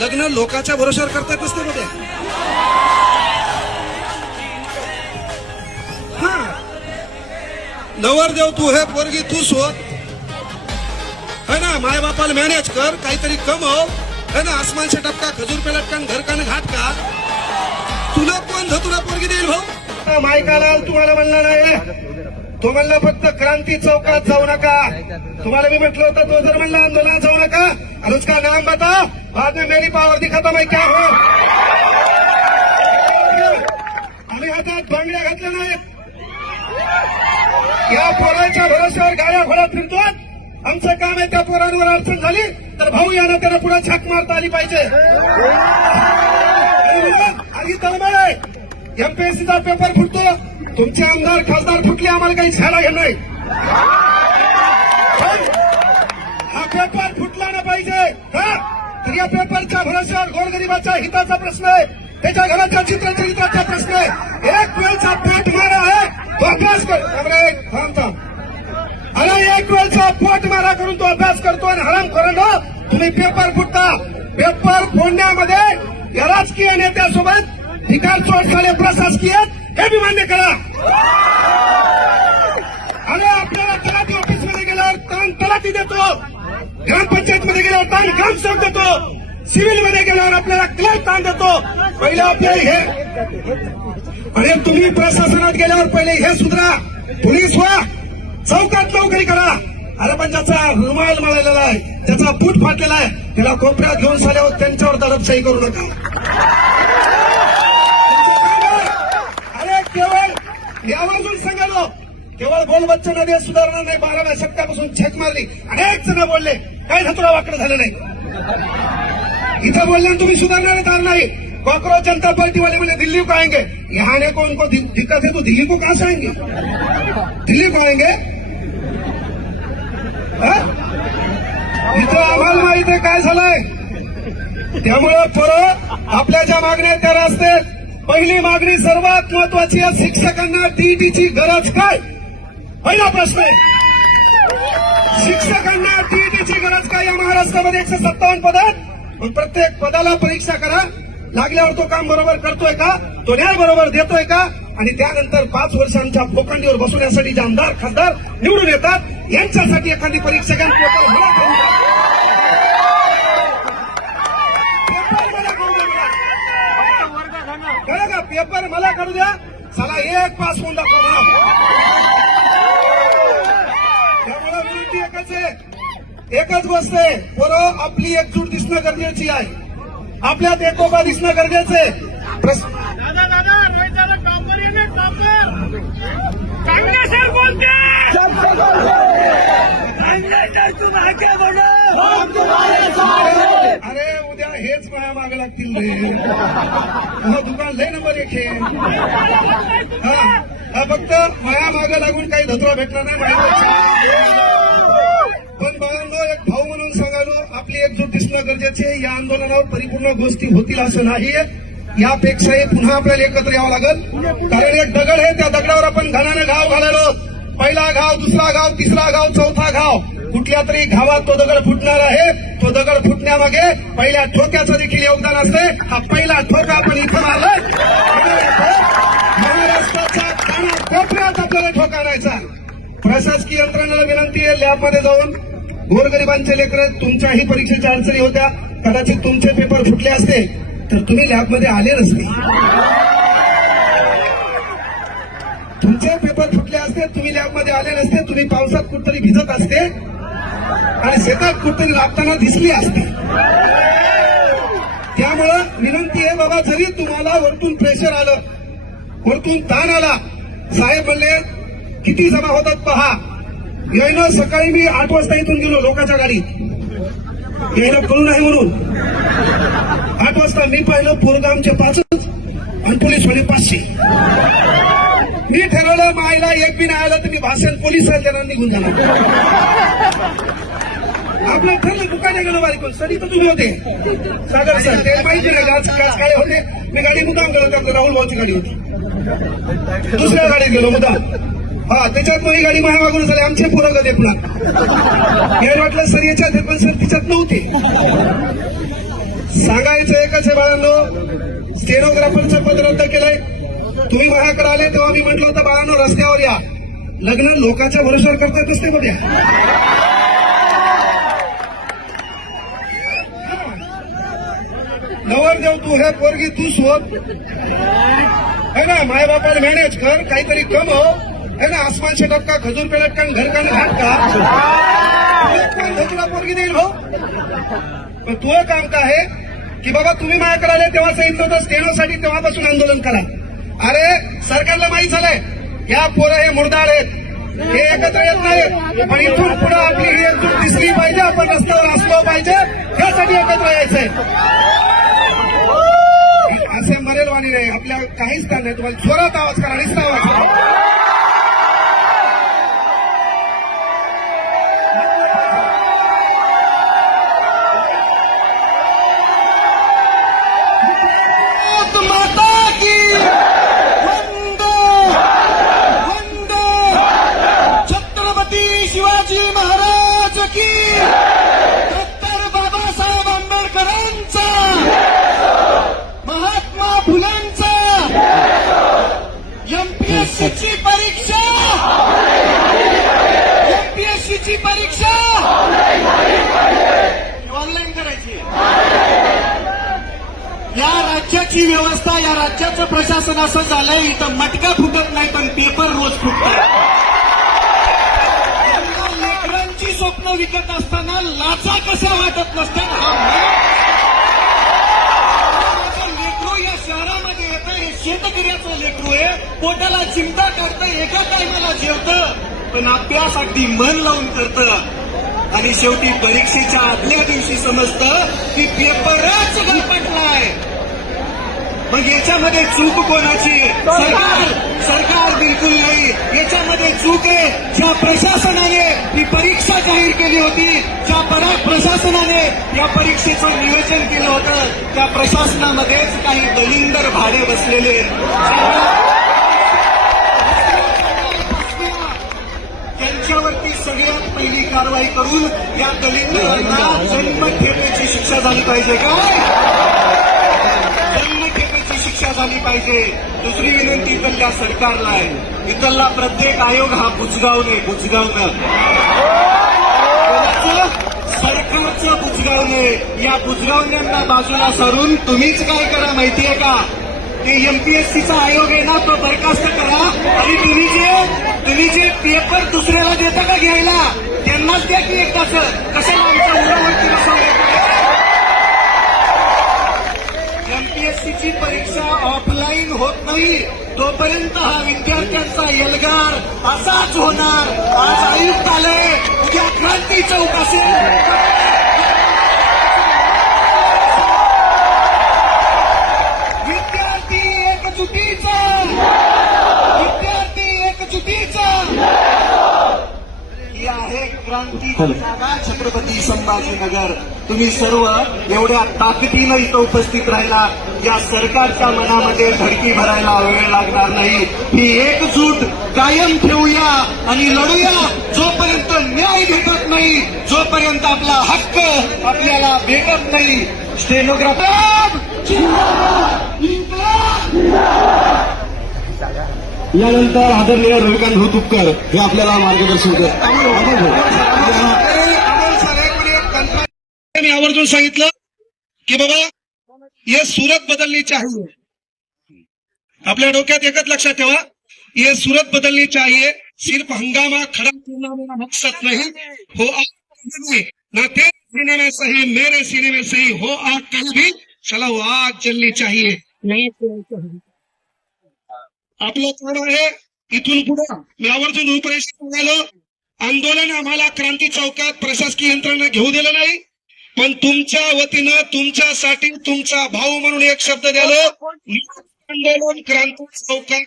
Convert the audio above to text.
लग्न लोकांच्या भरोशावर करता येत नसते मध्ये. हा नवरदेव तू हे पोरगी तू शोध है ना, माय बापाला मॅनेज कर, काहीतरी कमव है ना, आसमान से टपका खजूर पे लटकन घर का घाट का. तुला कोण धतुरा पोरगी देईल भाऊ. मायकाला तुम्हाला म्हणलं नाही, तो म्हणला फक्त क्रांती चौकात जाऊ नका. तुम्हाला मी म्हटलं होतं, तो जर म्हणला आंदोलनात जाऊ नका और उसका नाम बता, बाद में मेरी पावर दिखाता मैं क्या हो. आम्ही हातात बांगड्या घातल्या नाहीत, या पोरांच्या भरोश्यावर गाड्या घोड्या फिरतो. आमचं काम आहे त्या पोरांवर अडचण झाली तर भाऊ यानं त्याला पुढे छाक मारता आली पाहिजे. आणि तळमळ आहे, एमपीएससीचा पेपर फुटतो, तुमचे आमदार खासदार फुटले, आम्हाला काही छाडा घेणं नाही. हा पेपर फुटला ना पाहिजे. तर या पेपरच्या भरोश्यावर गोरगरिबाच्या हिताचा प्रश्न आहे, त्याच्या घराच्या चित्रचरित्राचा प्रश्न आहे. एक वेळचा पोट मारा आहे तो अभ्यास कर. अरे एक वेळचा पोट मारा करून तो अभ्यास करतो आणि हराम करून तुम्ही पेपर फुटता. पेपर फोडण्यामध्ये या राजकीय नेत्यासोबत धिकार चोट झाले प्रशासकीय, हे बी मान्य करा. अरे आपल्याला तलाठी ऑफिसमध्ये गेल्यावर ताण तलाठी देतो, ग्रामपंचायतमध्ये गेल्यावर ताण ग्रामसेवक देतो, सिव्हिलमध्ये गेल्यावर आपल्याला क्लर्क ताण देतो. पहिले आपले हे, अरे तुम्ही प्रशासनात गेल्यावर पहिले हे सुधरा, पोलीस व्हा, चौकात नोकरी करा. अरे पण ज्याचा रुमाल मळलेला आहे, ज्याचा बूट फाटलेला आहे, त्याला कोपऱ्यात घेऊन साल्यावर त्यांच्यावर दडपशाही करू नका. अरे केवळ यावरून सांगालो, केवळ गोलबच्चनमध्ये सुधारणा नाही, 12व्या शतकापासून छेक मारली, अनेक जण बोलले, काही धतुरा वाकडं झालं नाही. इथं बोलल्यानं तुम्ही सुधारणारे नाही. कॉकरोच जनता पार्टी वाले बोले दिल्ली को आएंगे, यहाँ ने को उनको दिक्कत है तो दिल्ली को कहां से आएंगे, दिल्ली को आएंगे. इथं आम्हाला माहित आहे काय झालंय. त्यामुळे पोरं आपल्या ज्या मागण्या आहेत त्या असतात. पहिली मागणी सर्वात महत्वाची आहे, शिक्षकांना टीईटीची गरज काय, पहिला प्रश्न आहे. शिक्षकांना टीईटीची गरज काय. या महाराष्ट्रामध्ये 157 पद आहेत, प्रत्येक पदाला परीक्षा करा, लागल्यावर तो काम बरोबर करतोय का, तो न्याय बरोबर देतोय का, आणि त्यानंतर 5 वर्षांच्या भोकांडीवर बसवण्यासाठी जे आमदार खासदार निवडून येतात, यांच्यासाठी एखादी परीक्षा घ्या. पेपर मला करू द्या, कळलं का, पेपर मला करू द्या. चला एक पास होऊन दाखवा मला. त्यामुळे विनंती एकच आहे, एकच गोष्ट आहे, पोरं आपली एकजूट दिसणं गरजेची आहे, आपल्यात एकोपा दिसणं गरजेचं आहे. अरे उद्या हेच माया मागे लागतील रे. दुकान लय नंबर 1 आहे. हा फक्त माया मागे लागून काही धतुरा भेटणार नाही. पण बाळांनो, एक भाऊ म्हणून सांगालो, आपली एकजूट दिसणं गरजेचे आहे. या आंदोलनावर परिपूर्ण गोष्टी होतील असं नाही, यापेक्षाही पुन्हा आपल्याला एकत्र यावं लागेल. कारण एक दगड आहे, त्या दगडावर आपण घाण्यानं घाव घालायलो. पहिला घाव, दुसरा घाव, तिसरा घाव, चौथा घाव, कुठल्या तरी घावात तो दगड फुटणार आहे. तो दगड फुटण्यामागे पहिल्या ठोक्याचं देखील योगदान असते. हा पहिला ठोका आपण इथं मारलाय. महाराष्ट्राच्या कानाकोपऱ्यात आपल्याला ठोका आणायचा. प्रशासकीय यंत्रणेला विनंती आहे, लॅबमध्ये जाऊन गोरगरिबांचे लेकरं, तुमच्याही परीक्षेच्या अडचणी होत्या, कदाचित तुमचे पेपर फुटले असते तर तुम्ही लॅबमध्ये आले नसते. तुमचे पेपर फुटले असते, तुम्ही लॅबमध्ये आले नसते, तुम्ही पावसात कुठतरी भिजत असते आणि शेतात कुठतरी राबताना दिसली असते. त्यामुळं विनंती आहे बाबा, जरी तुम्हाला वरतून प्रेशर आलं, वरतून ताण आला, साहेब म्हणले किती जमा होतात पहा. यायनं सकाळी मी 8 वाजता इथून गेलो लोकांच्या गाडीत, यायला कळू नाही म्हणून. 8 वाजता मी पाहिलं पोरगा आमचे 5 आणि पोलीस म्हणे 500. मी ठरवलं मायला एक बी नाही आलं तर मी भाषण पोलीस देणार, निघून जाणार. आपलं ठरलं, दुकाने गेलो बारीकून. सरी तर तुम्ही होते सागर सर, ते माहिती नाही आज काय होते. मी गाडी मुद्दाम गेलो, त्यात राहुल भाऊची गाडी होती, दुसऱ्या गाडीत गेलो मुद्दाम. हा त्याच्यात माझी गाडी माझ्या मागून झाली, आमचे पोरं गदे पुन्हा. हे वाटलं सर याच्यात, पण सर तिच्यात नव्हते. सांगायचं एकच आहे बाळांनो, स्टेनोग्राफरचं पद रद्द केलंय. तुम्ही माझ्याकडे आले तेव्हा मी म्हटलं होतं बाळांनो रस्त्यावर या, लग्न लोकांच्या भरोशावर करतात रस्त्यामध्ये. नवरदेव तू हे पोरगी तू शोध है ना, माय बापाला मॅनेज कर, काहीतरी कम हो है ना, आसमान से टपका खजूर पे लटका घर का घाट का तुला पोरगी देईल हो. पण तुझं काम काय आहे की बाबा तुम्ही माझ्याकडे आले तेव्हा सांगितलं होतं स्टेनोसाठी, तेव्हापासून आंदोलन करा. अरे सरकारला माहित झालंय या पोरं हे मुर्दाळ आहेत, हे एकत्र येत नाहीत, पण इथून पुढे आपली ही एकजूट दिसली पाहिजे, आपण रस्त्यावर असलो पाहिजे, त्यासाठी एकत्र यायचंय. असे मरेलवाणी नाही, आपल्या काहीच काम नाही. तुम्हाला जोरात आवाज करा, नुसता आवाज करा. शिवाजी महाराज की, डॉक्टर बाबासाहेब आंबेडकरांचा, महात्मा फुलेंचा, एमपीएससीची परीक्षा, एमपीएससीची परीक्षा ऑनलाईन करायची. या राज्याची व्यवस्था, या राज्याचं प्रशासन असं झालंय, इथं मटका फुटत नाही पण पेपर रोज फुटतात. स्वप्न विकत असताना लाचा कशा वाटत नसतात. लेकरू या शहरामध्ये येतं, हे शेतकऱ्याचं लेकरू आहे, पोटाला चिंता करतं, एका टायमाला जेवतं, पण अभ्यास अगदी मन लावून करतं, आणि शेवटी परीक्षेच्या आदल्या दिवशी समजतं की पेपरच गलपटलाय. मग याच्यामध्ये चूक कोणाची? सरकार बिलकुल नाही. याच्यामध्ये चूक आहे ज्या प्रशासनाने ही परीक्षा जाहीर केली होती, ज्या प्रशासनाने या परीक्षेचं नियोजन केलं होतं, त्या प्रशासनामध्येच काही दलिंदर भाडे बसलेले, त्यांच्यावरती सगळ्यात पहिली कारवाई करून या दलिंदरांना जन्मठेपेची शिक्षा झाली पाहिजे. झाली पाहिजे. दुसरी विनंती इथल्या सरकारला आहे, इथला प्रत्येक आयोग हा बुजगावणे, सरकारचं बुजगावणे. या बुजगावण्यांना बाजूला सारून तुम्हीच काय करा माहितीये का, ते एमपीएससीचा आयोग आहे ना तो बरखास्त करा, आणि तुम्ही जे पेपर दुसऱ्याला देता का घ्यायला, त्यांनाच द्या की एकदाच. कशाला आमच्या मुलावरती बसवलं? एमपीएससीची परीक्षा ऑफलाईन होत नाही तोपर्यंत हा विद्यार्थ्यांचा एल्गार असाच होणार. आज आयुक्त आलंय, उद्या क्रांती चौक असेल, विद्यार्थी एकजुटीचा, ही आहे क्रांतीची जागा छत्रपती संभाजीनगर. तुम्ही सर्व एवढ्या ताकदीनं इथं उपस्थित राहिला, या सरकारच्या मनामध्ये धडकी भरायला वेळ लागणार नाही. ही एकजूट कायम ठेवूया आणि लढूया, जोपर्यंत न्याय भेटत नाही, जोपर्यंत आपला हक्क आपल्याला भेटत नाही. स्टेनोग्राफर यानंतर आदरणीय रविकांत होतुपकर हे आपल्याला मार्गदर्शन करतात. मी आवर्जून सांगितलं की बाबा ये सूरत बदलनी चाहिए. आपल्या डोक्यात एकच लक्षात ठेवा, ये सूरत बदलनी चाहिए. सिर्फ हंगामा खड़ा करना मेरा मकसद नहीं. हो आग ना तेरे सीने में सही, मेरे सीने में सही, हो आग कल भी चला वो आग जलनी चाहिए. आपलं थोडं आहे इथून पुढे मी आवर्जून रूपरेषा सांगायलो, आंदोलन आम्हाला क्रांती चौकात प्रशासकीय यंत्रणा घेऊ दिलं नाही, पण तुमच्या वतीनं तुमच्यासाठी तुमचा भाऊ म्हणून एक शब्द द्यालो, आंदोलन क्रांती चौकात